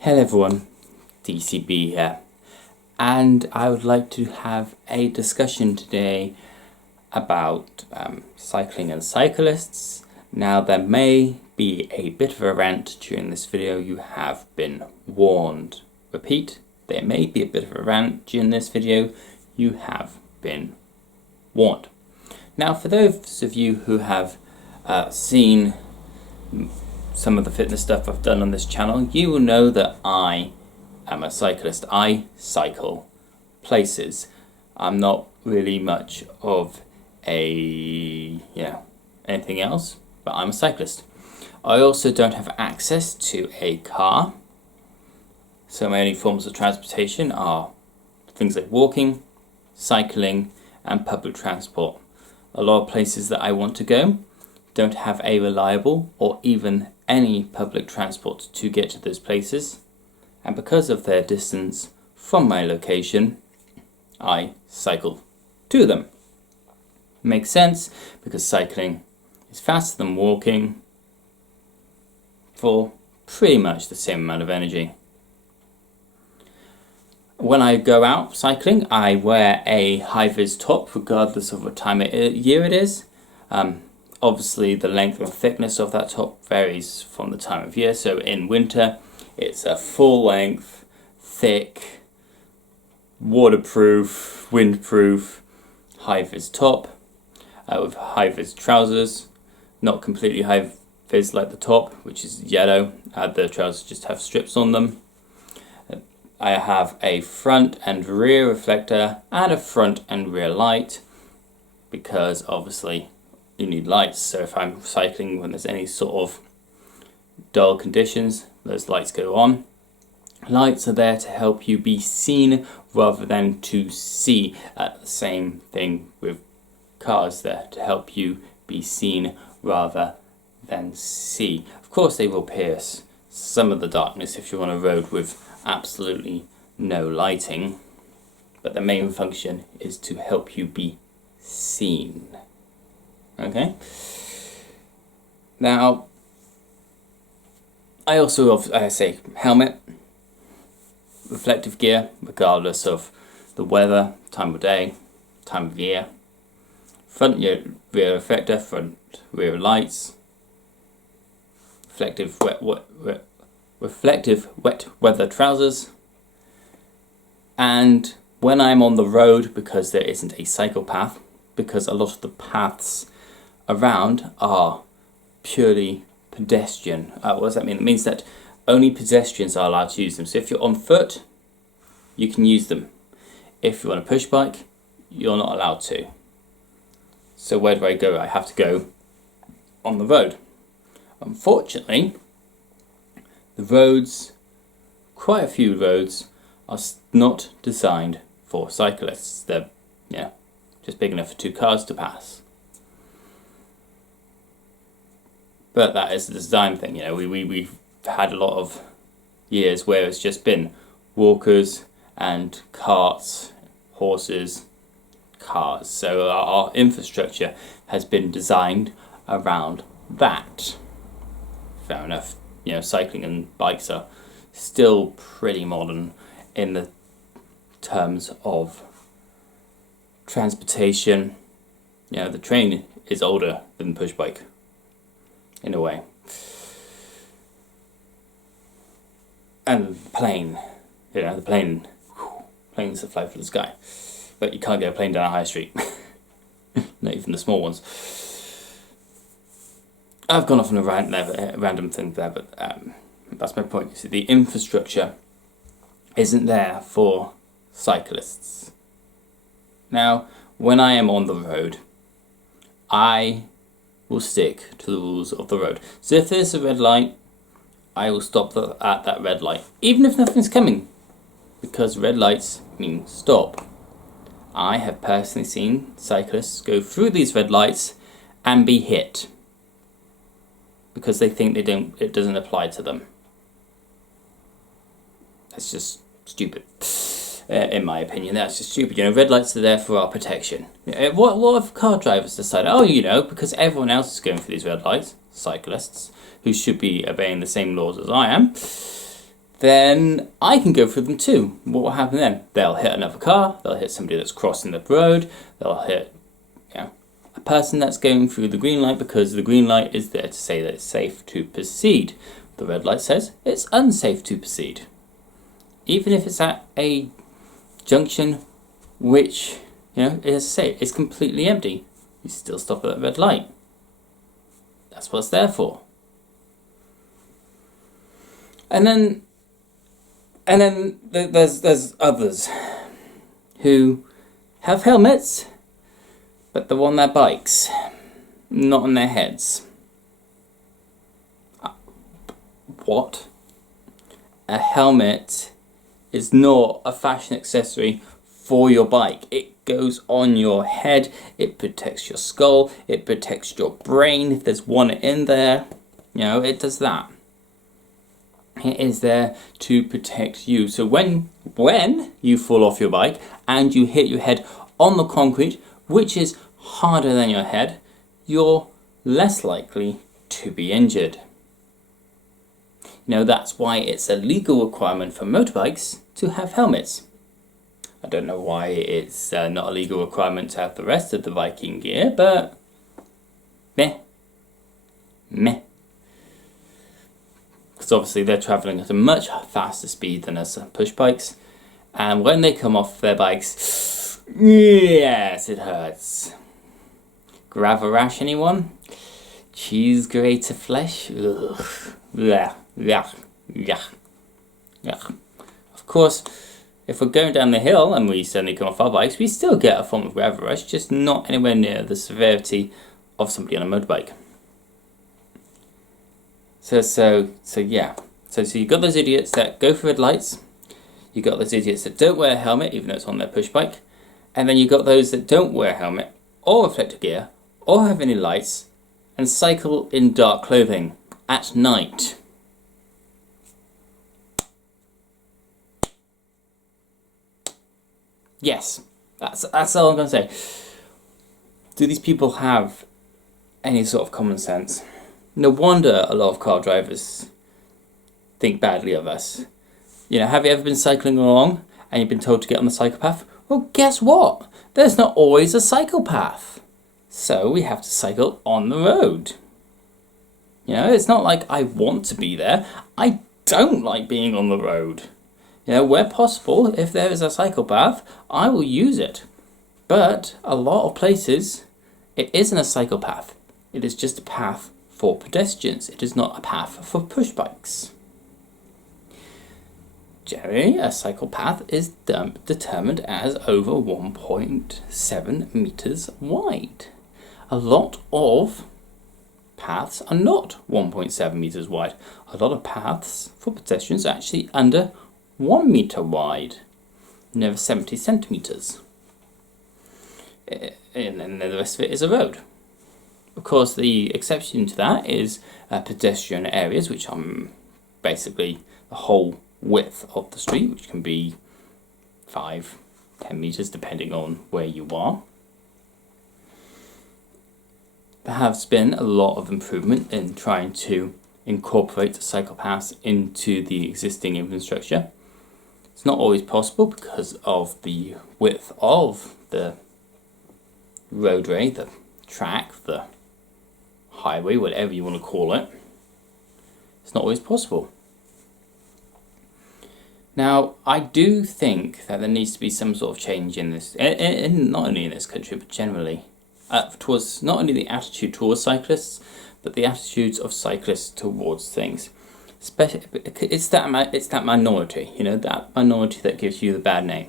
Hello everyone, DCB here, and I would like to have a discussion today about cycling and cyclists. Now there may be a bit of a rant during this video, you have been warned. Repeat, there may be a bit of a rant during this video, you have been warned. Now for those of you who have seen some of the fitness stuff I've done on this channel, you will know that I am a cyclist. I cycle places. I'm not really much of a, anything else, but I'm a cyclist. I also don't have access to a car, so my only forms of transportation are things like walking, cycling, and public transport. A lot of places that I want to go don't have a reliable or even any public transport to get to those places, and because of their distance from my location, I cycle to them. Makes sense, because cycling is faster than walking for pretty much the same amount of energy. When I go out cycling, I wear a high-vis top regardless of what time of year it is. Obviously the length and thickness of that top varies from the time of year, so in winter it's a full length, thick, waterproof, windproof, high-vis top with high-vis trousers, not completely high-vis like the top, which is yellow. The trousers just have strips on them. I have a front and rear reflector and a front and rear light, because obviously you need lights, so if I'm cycling when there's any sort of dull conditions, those lights go on. Lights are there to help you be seen rather than to see. The same thing with cars, there to help you be seen rather than see. Of course they will pierce some of the darkness if you're on a road with absolutely no lighting, but the main function is to help you be seen. Okay. Now, I also say helmet, reflective gear, regardless of the weather, time of day, time of year, front rear reflector, front rear lights, reflective wet weather trousers, and when I'm on the road, because there isn't a cycle path, because a lot of the paths around are purely pedestrian. What does that mean? It means that only pedestrians are allowed to use them. So if you're on foot, you can use them. If you're on a push bike, you're not allowed to. So where do I go? I have to go on the road. Unfortunately, the roads, quite a few roads, are not designed for cyclists. They're just big enough for two cars to pass. But that is the design thing. We've had a lot of years where it's just been walkers and carts, horses, cars. So our infrastructure has been designed around that. Fair enough. Cycling and bikes are still pretty modern in the terms of transportation. The train is older than the push bike, in a way. And the plane, planes that fly through the sky. But you can't get a plane down a high street. Not even the small ones. I've gone off on a rant there, a random thing there, but that's my point. You see, the infrastructure isn't there for cyclists. Now, when I am on the road, I will stick to the rules of the road. So if there's a red light, I will stop at that red light, even if nothing's coming, because red lights mean stop. I have personally seen cyclists go through these red lights and be hit because they think it doesn't apply to them. That's just stupid. In my opinion, that's just stupid. Red lights are there for our protection. What if car drivers decide, because everyone else is going for these red lights, cyclists, who should be obeying the same laws as I am, then I can go through them too. What will happen then? They'll hit another car, they'll hit somebody that's crossing the road, they'll hit a person that's going through the green light, because the green light is there to say that it's safe to proceed. The red light says it's unsafe to proceed. Even if it's at a junction which, is safe, it's completely empty, you still stop at that red light. That's what it's there for. And then there's others who have helmets, but they're on their bikes, not on their heads. What? A helmet is not a fashion accessory for your bike. It goes on your head, it protects your skull, it protects your brain if there's one in there. It does that. It is there to protect you. So when you fall off your bike and you hit your head on the concrete, which is harder than your head, you're less likely to be injured. That's why it's a legal requirement for motorbikes to have helmets. I don't know why it's not a legal requirement to have the rest of the biking gear, but meh. Because obviously they're travelling at a much faster speed than us push bikes, and when they come off their bikes, yes, it hurts. Gravel rash, anyone? Cheese grater flesh? Ugh. Yeah. Of course, if we're going down the hill and we suddenly come off our bikes, we still get a form of gravel rash, just not anywhere near the severity of somebody on a motorbike. So you've got those idiots that go for red lights, you've got those idiots that don't wear a helmet even though it's on their push bike, and then you've got those that don't wear a helmet or reflective gear or have any lights and cycle in dark clothing at night. Yes, that's all I'm going to say. Do these people have any sort of common sense? No wonder a lot of car drivers think badly of us. Have you ever been cycling along and you've been told to get on the cycle path? Well, guess what? There's not always a cycle path. So we have to cycle on the road. It's not like I want to be there. I don't like being on the road. Where possible, if there is a cycle path, I will use it. But a lot of places, it isn't a cycle path. It is just a path for pedestrians. It is not a path for push bikes. Generally, a cycle path is determined as over 1.7 meters wide. A lot of paths are not 1.7 meters wide. A lot of paths for pedestrians are actually under 1 meter wide, never 70 centimeters. And then the rest of it is a road. Of course, the exception to that is pedestrian areas, which are basically the whole width of the street, which can be 5-10 meters depending on where you are. There has been a lot of improvement in trying to incorporate cycle paths into the existing infrastructure. It's not always possible because of the width of the roadway, the track, the highway, whatever you want to call it. It's not always possible. Now, I do think that there needs to be some sort of change in this, not only in this country, but generally, towards not only the attitude towards cyclists, but the attitudes of cyclists towards things. It's that minority, that minority that gives you the bad name.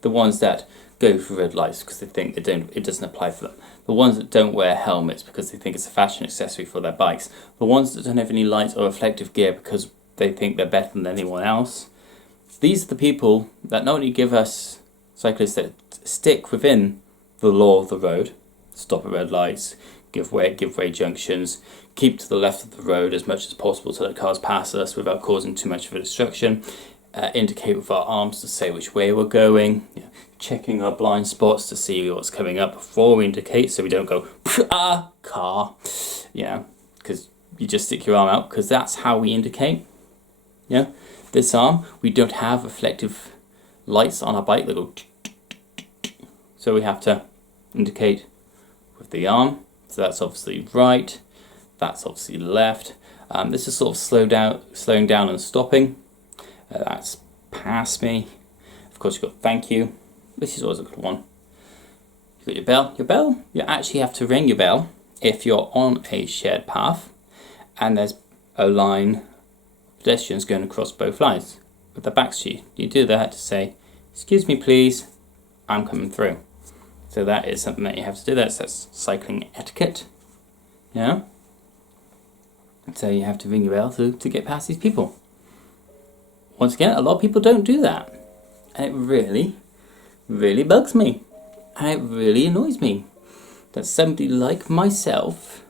The ones that go for red lights because they think it doesn't apply for them. The ones that don't wear helmets because they think it's a fashion accessory for their bikes. The ones that don't have any lights or reflective gear because they think they're better than anyone else. These are the people that not only give us cyclists that stick within the law of the road, stop at red lights, give way junctions, keep to the left of the road as much as possible so that cars pass us without causing too much of a distraction, indicate with our arms to say which way we're going, checking our blind spots to see what's coming up before we indicate so we don't go, car, because you just stick your arm out because that's how we indicate. Yeah, this arm, we don't have reflective lights on our bike that go, so we have to indicate with the arm. So that's obviously right, that's obviously left. This is sort of slowing down and stopping. That's past me. Of course, you've got thank you. This is always a good one. You've got your bell. Your bell, you actually have to ring your bell if you're on a shared path and there's a line of pedestrians going across both lines with their backs to you. You do that to say, excuse me please, I'm coming through. So that is something that you have to do. That's cycling etiquette. Yeah. So you have to ring your bell to get past these people. Once again, a lot of people don't do that. And it really, really bugs me. And it really annoys me that somebody like myself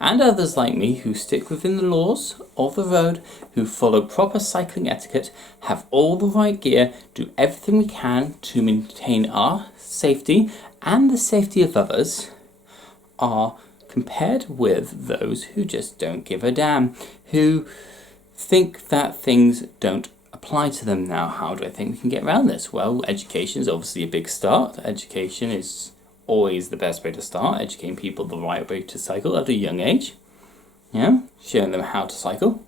and others like me who stick within the laws of the road, who follow proper cycling etiquette, have all the right gear, do everything we can to maintain our safety and the safety of others, are compared with those who just don't give a damn, who think that things don't apply to them. Now, how do I think we can get around this? Well, education is obviously a big start. Education is always the best way to start, educating people the right way to cycle at a young age, yeah, showing them how to cycle.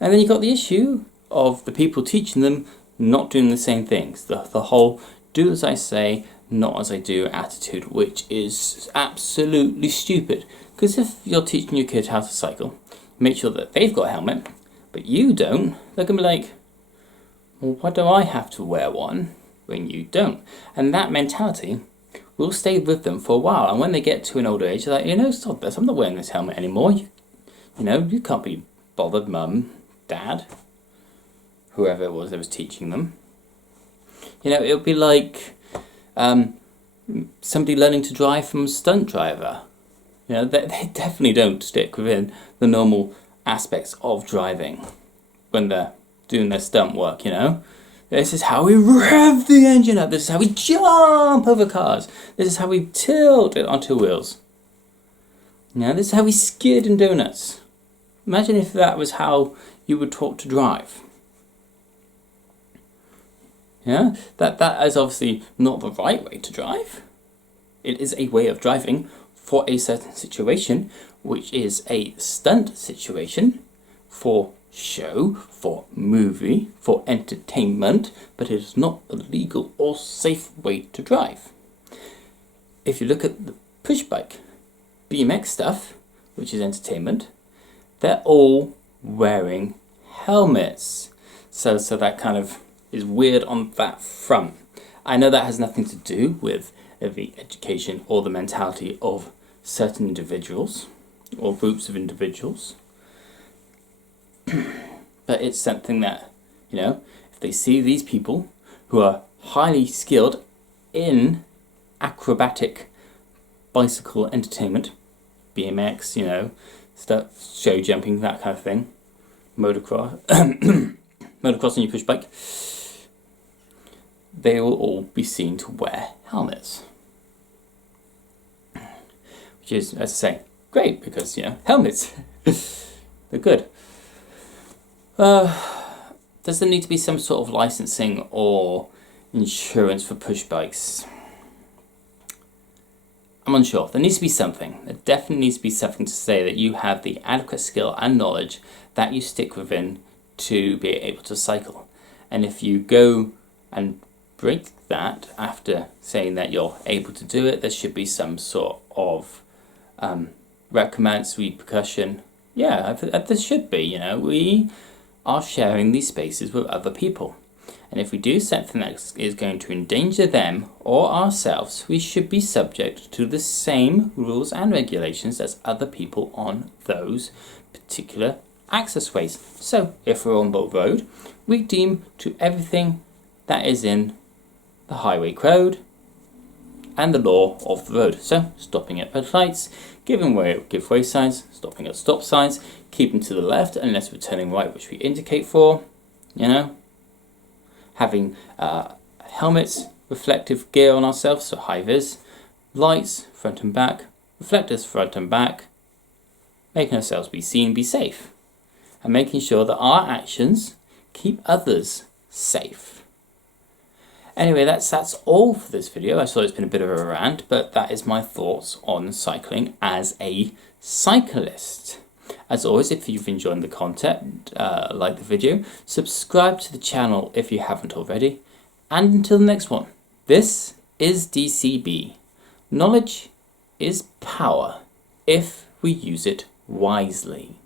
And then you've got the issue of the people teaching them not doing the same things, the whole do as I say, not as I do attitude, which is absolutely stupid. Because if you're teaching your kid how to cycle, make sure that they've got a helmet, but you don't, they're going to be like, well, why do I have to wear one when you don't? And that mentality will stay with them for a while. And when they get to an older age, they're like, stop this, I'm not wearing this helmet anymore. You can't be bothered, mum, dad, whoever it was that was teaching them. It'll be like somebody learning to drive from a stunt driver. They definitely don't stick within the normal aspects of driving when they're doing their stunt work, This is how we rev the engine up. This is how we jump over cars. This is how we tilt it on two wheels. This is how we skid in donuts. Imagine if that was how you were taught to drive. Yeah, that is obviously not the right way to drive. It is a way of driving for a certain situation, which is a stunt situation for show, for movie, for entertainment, but it is not a legal or safe way to drive. If you look at the push bike, BMX stuff, which is entertainment, they're all wearing helmets. So that kind of is weird on that front. I know that has nothing to do with the education or the mentality of certain individuals or groups of individuals. But it's something that, if they see these people who are highly skilled in acrobatic bicycle entertainment, BMX, stuff, show jumping, that kind of thing, motocross, motocross on your push bike, they will all be seen to wear helmets. Which is, as I say, great because, helmets, they're good. Does there need to be some sort of licensing or insurance for push bikes? I'm unsure. There needs to be something. There definitely needs to be something to say that you have the adequate skill and knowledge that you stick within to be able to cycle. And if you go and break that after saying that you're able to do it, there should be some sort of recommends, repercussion. Yeah, there should be, we are sharing these spaces with other people. And if we do something that is going to endanger them or ourselves, we should be subject to the same rules and regulations as other people on those particular access ways. So if we're on the road, we deem to everything that is in the highway code and the law of the road. So stopping at red lights, giving way, give way signs, stopping at stop signs, keeping to the left unless we're turning right, which we indicate for, having helmets, reflective gear on ourselves, so high vis, lights front and back, reflectors front and back, making ourselves be seen, be safe, and making sure that our actions keep others safe. Anyway, that's all for this video. I saw it's been a bit of a rant, but that is my thoughts on cycling as a cyclist. As always, if you've enjoyed the content, like the video, subscribe to the channel if you haven't already. And until the next one, this is DCB. Knowledge is power if we use it wisely.